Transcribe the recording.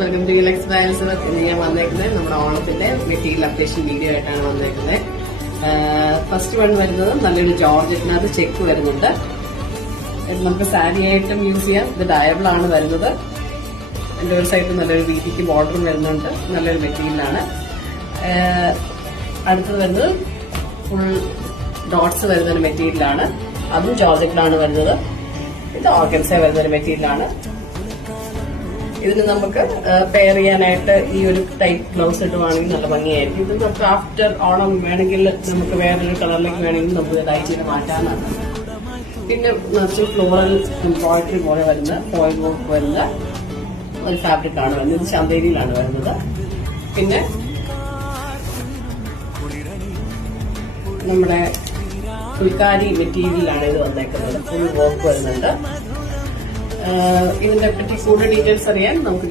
Welcome to യുലെക്സ് bridals. ഇന്ന് ഞാൻ വന്നേക്കുന്നത് നമ്മുടെ ഓണത്തിന്റെ മെറ്റീരിയൽ അപ്ഡേഷൻ വീഡിയോ ആയിട്ടാണ് വന്നേക്കുന്നത്. ഫസ്റ്റ് വൺ വരുന്നത് നല്ലൊരു ജോർജറ്റിനകത്ത് ചെക്ക് വരുന്നുണ്ട്. ഇത് നമുക്ക് സാരി ആയിട്ടും യൂസ് ചെയ്യാം. ഇത് ഡയബിൾ ആണ് വരുന്നത്. എന്റെ ഒരു സൈഡിൽ നല്ലൊരു വീതിക്ക് ബോർഡറും വരുന്നുണ്ട്. നല്ലൊരു മെറ്റീരിയലാണ്. അടുത്തത് വരുന്നത് ഫുൾ ഡോട്ട്സ് വരുന്ന ഒരു മെറ്റീരിയലാണ്. അതും ജോർജറ്റിലാണ് വരുന്നത്. ഇത് ഓർഗൻസ വരുന്ന ഒരു മെറ്റീരിയലാണ്. ഇതിന് നമുക്ക് പെയർ ചെയ്യാനായിട്ട് ഈ ഒരു ടൈപ്പ് ഗ്ലൗസ് ഇടുവാണെങ്കിൽ നല്ല ഭംഗിയായിരിക്കും. ഇത് നമുക്ക് ആഫ്റ്റർ ഓണം വേണമെങ്കിൽ നമുക്ക് വേറൊരു കളറിലേക്ക് വേണമെങ്കിൽ നമുക്ക് ലൈറ്റ് ചെയ്ത് മാറ്റാനാണ്. പിന്നെ നിറച്ച് ഫ്ലോറൽ എംബ്രോയിഡറി പോലെ വരുന്ന ഫോയിൽ വർക്ക് വരുന്ന ഒരു ഫാബ്രിക് ആണ് വരുന്നത്. ഇത് ചന്തേരിയിലാണ് വരുന്നത്. പിന്നെ നമ്മുടെ ഫുൾക്കാരി മെറ്റീരിയലാണ് ഇത് വന്നേക്കുന്നത്. ഫുൾ വർക്ക് വരുന്നുണ്ട്. ഇതിനെ പറ്റി കൂടുതൽ ഡീറ്റെയിൽസ് അറിയാൻ നമുക്ക്